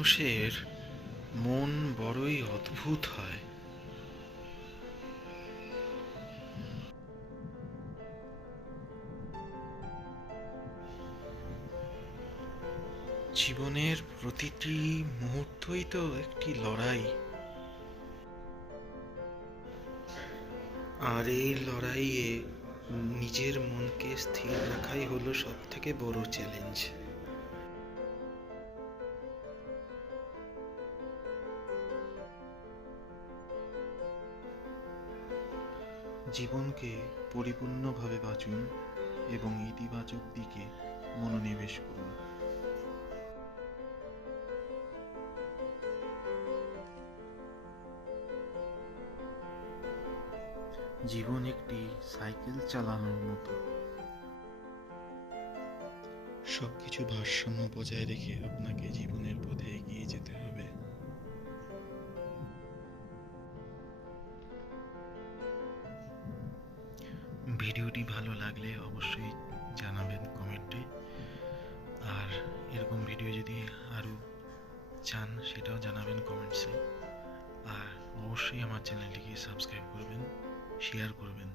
মানুষের মন বড়ই অদ্ভুত হয়। জীবনের প্রতিটি মুহূর্তই তো একটি লড়াই। আর এই লড়াইয়ে নিজের মনকে স্থির রাখাই হলো সব থেকে বড় চ্যালেঞ্জ জীবনকে পরিপূর্ণভাবে বাঁচুন এবং ইতিবাচক দিকে মনোনিবেশ করুন। জীবন একটি সাইকেল চালানোর মতো। সবকিছু ভারসাম্য বজায় রেখে আপনাকে জীবনের পথে ভিডিওটি ভালো লাগলে অবশ্যই জানাবেন কমেন্টে। আর এরকম ভিডিও যদি আরও চান, সেটাও জানাবেন কমেন্টসে। আর অবশ্যই আমার চ্যানেলটিকে সাবস্ক্রাইব করবেন, শেয়ার করবেন।